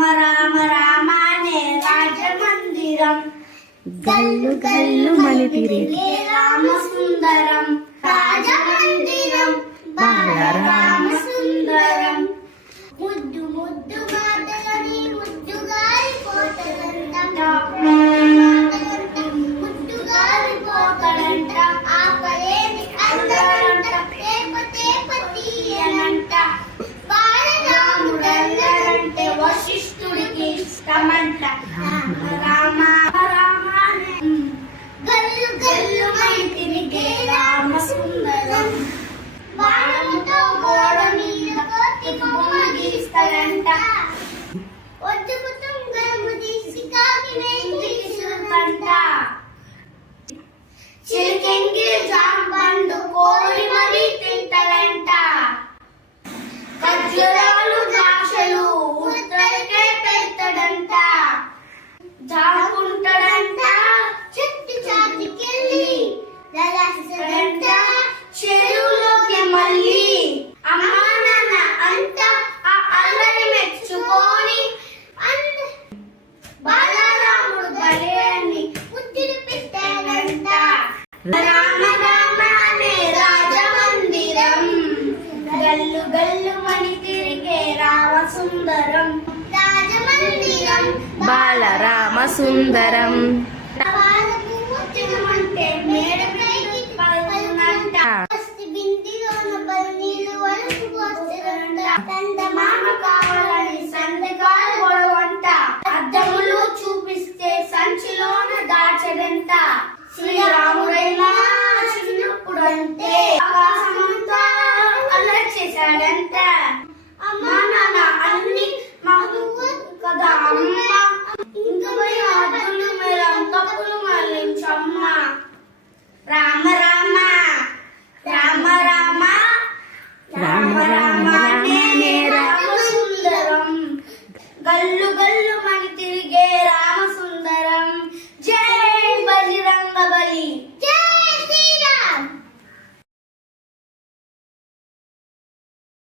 రామ రామ రామానే రాజమందిరం గల్లు గల్లు మని తిరిగే రామ సుందరం రాజమందిరం రామ సుందరం ముద్దు ముద్దు మాటలని ముద్దుగారి పోతలంట ముద్దుగారి పోతలంట ఆపలేని అందరంట తేప తేప తీయనంట బాలరాముడంటే వశిష్ఠుడికి ఇష్టమంట రామ రామానే గల్లు గల్లు మై తిరిగే రామ సుందరం బాణముతో గోడ మీద కోతి బొమ్మ గీస్తాడంట ఒడ్డుకు తుంగము తీసి కాకినే తీసుకుంటంట చిలకెంగి జాంపండు కోరి మరీ తింటాడంట ఖర్జూరాలు ద్రాక్షలు ఉత్తరికే పెడతాడంట జాకుంటాడంట చెట్టు చాతికెళ్ళి దళాస్తాడంట చెరువులోకి మళ్ళీ అమ్మా నాన్న అంట ఆ అల్లరి మెచ్చుకొని బాలరాముడు బలేని ముద్దులు పెట్టాడంట రామ రామానే రాజమందిరం గల్లు గల్లు మని తిరిగే రామ సుందరం రాజమందిరం బాలరామ సుందరం వాళ్ళకు వచ్చినమంటే మేడ పైకి పలుకునంట బిందిలోన పన్నీళ్ళు వరకు పోస్తారంట చందమామ కావాలని సంతకాలు గొడవంట అద్దములు చూపిస్తే సంచిలోన దాచడంట శ్రీరాముడైనా చిన్నప్పుడంటే ఆకాశమంతా అల్లరి చేశాడంట అమ్మా నాన్న అన్ని మాకు కదా అమ్మ ఇంకా పోయి అద్దులు మేళం తప్పులు మళ్ళించమ్మ రామ రామ రామ రామ రామ రామ రామ సుందరం గల్లు గల్లు